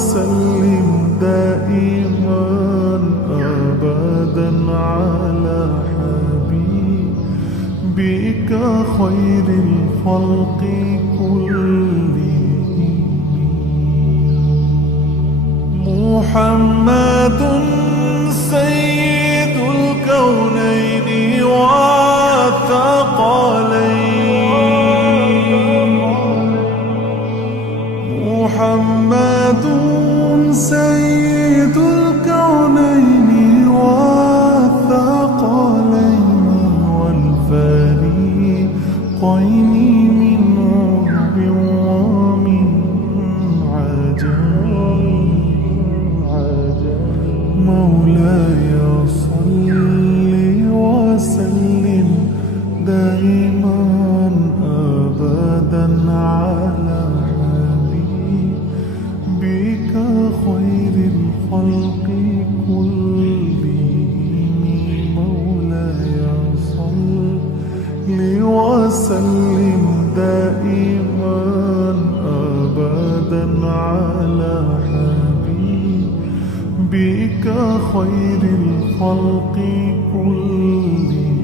وسلم دائما أبدا على حبيبك خير الخلق كلهم. محمد سيد الكونين والثقلين. محمد سيد الكونين والثقلين والفريقين من عرب ومن عجم. مولاي صل وسلم دائما أبدا على حبيبك خير الخلق كلهم. مولاي صل وسلم دائما أبدا على حبيبك خير الخلق كلهم.